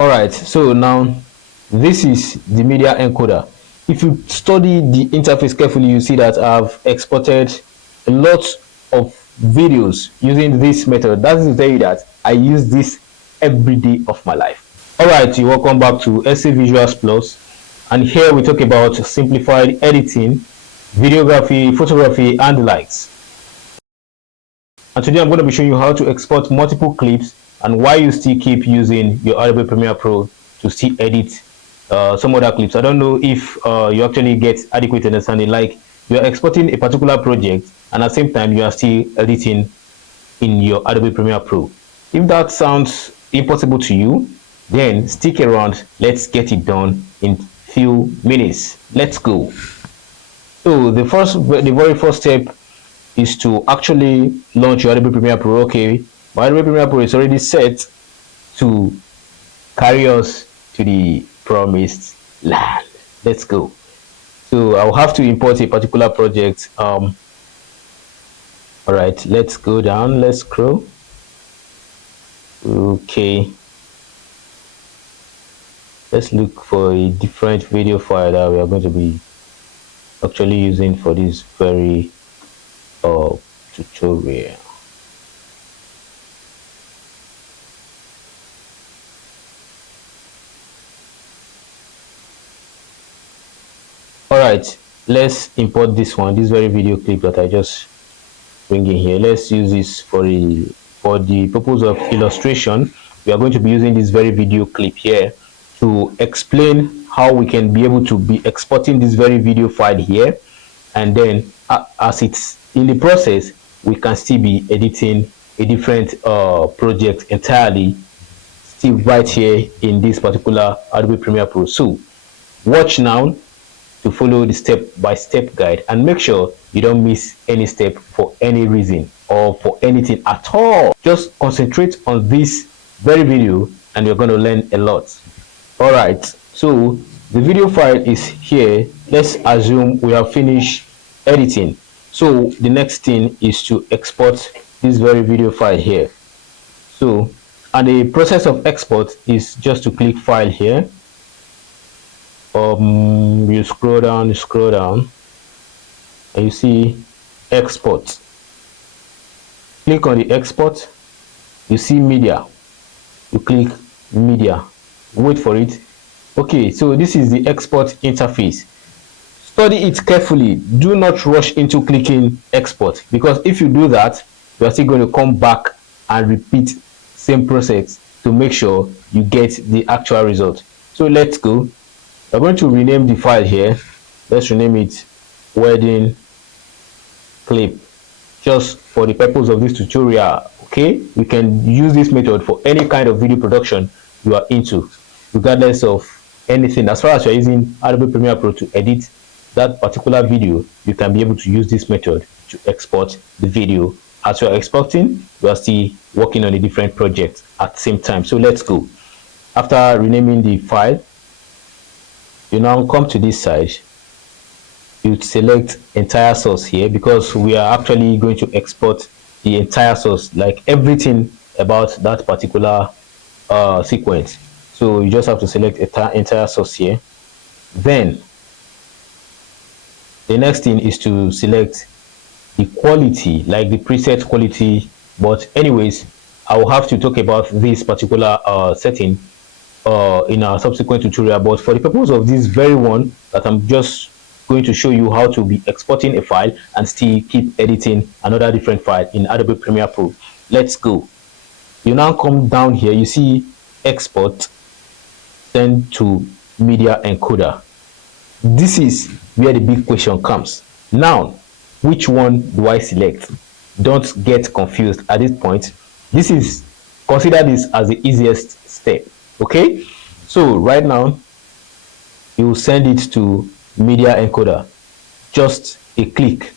All right, so now this is the media encoder. If you study the interface carefully, you see that I've exported a lot of videos using this method. That is to tell you that I use this every day of my life. All right, you welcome back to SA Visuals Plus, and here we talk about simplified editing, videography, photography, and the likes. And today I'm going to be showing you how to export multiple clips and why you still keep using your Adobe Premiere Pro to still edit some other clips. I don't know if you actually get adequate understanding, like you're exporting a particular project and at the same time you are still editing in your Adobe Premiere Pro. If that sounds impossible to you, then stick around. Let's get it done in few minutes. Let's go. So the very first step is to actually launch your Adobe Premiere Pro. Okay, my Adobe Premiere Pro is already set to carry us to the promised land. Let's go. So I'll have to import a particular project. All right, let's go down. Let's scroll. Okay, let's look for a different video file that we are going to be actually using for this very tutorial. All right, let's import this one, this very video clip that I just bring in here. Let's use this for the purpose of illustration. We are going to be using this very video clip here to explain how we can be able to be exporting this very video file here, and then as it's in the process, we can still be editing a different project entirely still right here in this particular Adobe Premiere Pro. So watch now to follow the step-by-step guide and make sure you don't miss any step for any reason or for anything at all. Just concentrate on this very video and you're going to learn a lot. All right, so the video file is here. Let's assume we have finished editing. So the next thing is to export this very video file here. So, and the process of export is just to click file here. You scroll down, and you see export. Click on the export. You see media. You click media. Wait for it. Okay, so this is the export interface. Study it carefully. Do not rush into clicking export, because if you do that, you are still going to come back and repeat same process to make sure you get the actual result. So let's go. We're going to rename the file here. Let's rename it wedding clip, just for the purpose of this tutorial. Okay, we can use this method for any kind of video production you are into, regardless of anything. As far as you're using Adobe Premiere Pro to edit that particular video, you can be able to use this method to export the video. As you're exporting, you are still working on a different project at the same time. So let's go. After renaming the file, you now come to this side. You select entire source here, because we are actually going to export the entire source, like everything about that particular sequence. So you just have to select entire source here. Then the next thing is to select the quality, like the preset quality. But anyways, I will have to talk about this particular setting in our subsequent tutorial. But for the purpose of this very one that I'm just going to show you how to be exporting a file and still keep editing another different file in Adobe Premiere Pro. Let's go. You now come down here, you see export, send to media encoder. This is where the big question comes. Now, which one do I select? Don't get confused at this point. Consider this as the easiest step. Okay, so right now you send it to media encoder. Just a click.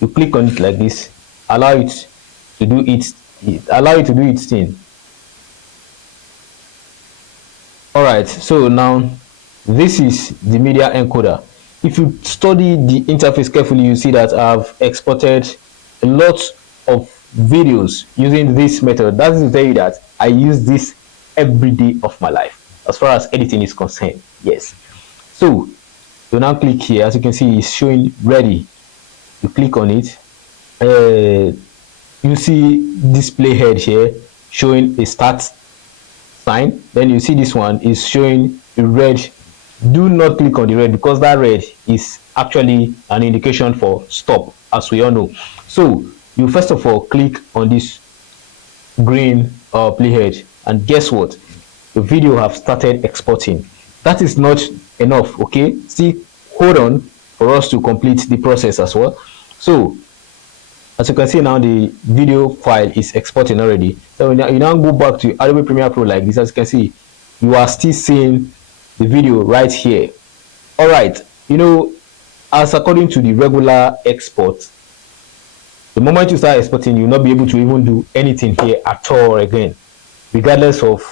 You click on it like this. Allow it to do its thing. All right, so now this is the media encoder. If you study the interface carefully, you see that I've exported a lot of videos using this method. That is to tell you that I use this every day of my life. as far as editing is concerned. Yes. So you now click here. As you can see, it's showing ready. You click on it. You see display head here showing a start sign. Then you see this one is showing a red. Do not click on the red, because that red is actually an indication for stop, as we all know. So you first of all click on this green playhead, and guess what, the video have started exporting. That is not enough. Okay, see, hold on for us to complete the process as well. So as you can see now, the video file is exporting already. So you now go back to Adobe Premiere Pro like this. As you can see, you are still seeing the video right here. All right, you know, as according to the regular export, the moment you start exporting, you'll not be able to even do anything here at all again, regardless of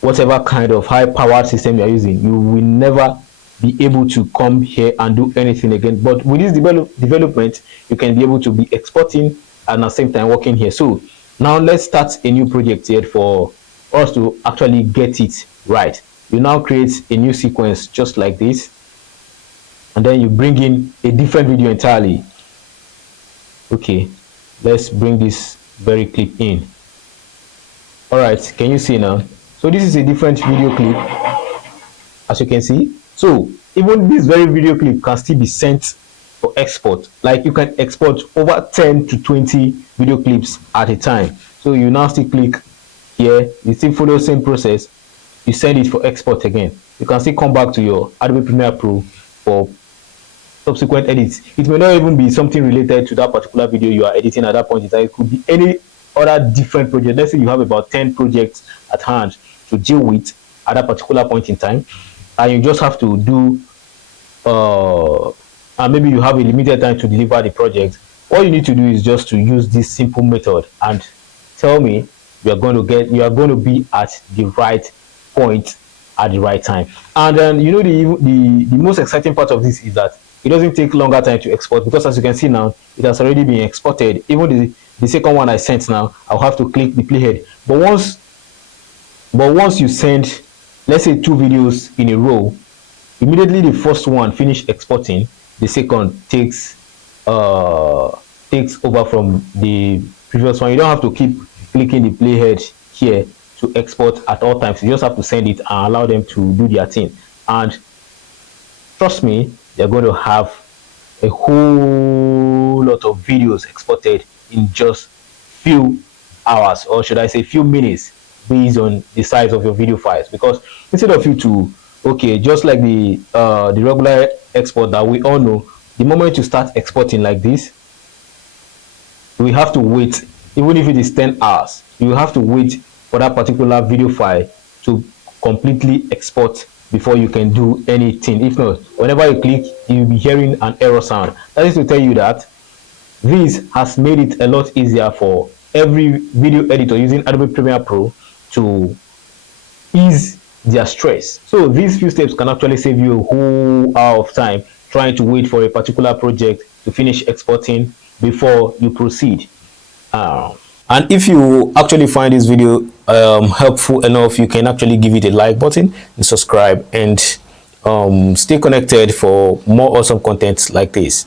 whatever kind of high powered system you're using. You will never be able to come here and do anything again. But with this development, you can be able to be exporting and at the same time working here. So now let's start a new project here for us to actually get it right. You now create a new sequence just like this, and then you bring in a different video entirely. Okay, let's bring this very clip in. All right, can you see now? So this is a different video clip, as you can see. So even this very video clip can still be sent for export. Like you can export over 10 to 20 video clips at a time. So you now still click here, you still follow the same process, you send it for export again. You can still come back to your Adobe Premiere Pro for subsequent edits. It may not even be something related to that particular video you are editing at that point in time. It could be any other different project. Let's say you have about 10 projects at hand to deal with at that particular point in time, and you just have to do and maybe you have a limited time to deliver the project. All you need to do is just to use this simple method and tell me you are going to be at the right point at the right time. And then you know, the most exciting part of this is that it doesn't take longer time to export, because as you can see now, it has already been exported. Even the second one I sent now, I'll have to click the playhead. But once you send, let's say, 2 videos in a row, immediately the first one finish exporting, the second takes over from the previous one. You don't have to keep clicking the playhead here to export at all times. You just have to send it and allow them to do their thing. And trust me, they're going to have a whole lot of videos exported in just few hours, or should I say few minutes, based on the size of your video files. Because instead of you to, okay, just like the regular export that we all know, the moment you start exporting like this, we have to wait. Even if it is 10 hours, you have to wait for that particular video file to completely export before you can do anything. If not, whenever you click, you'll be hearing an error sound. That is to tell you that this has made it a lot easier for every video editor using Adobe Premiere Pro to ease their stress. So these few steps can actually save you a whole hour of time trying to wait for a particular project to finish exporting before you proceed. And if you actually find this video helpful enough, you can actually give it a like button and subscribe, and stay connected for more awesome content like this.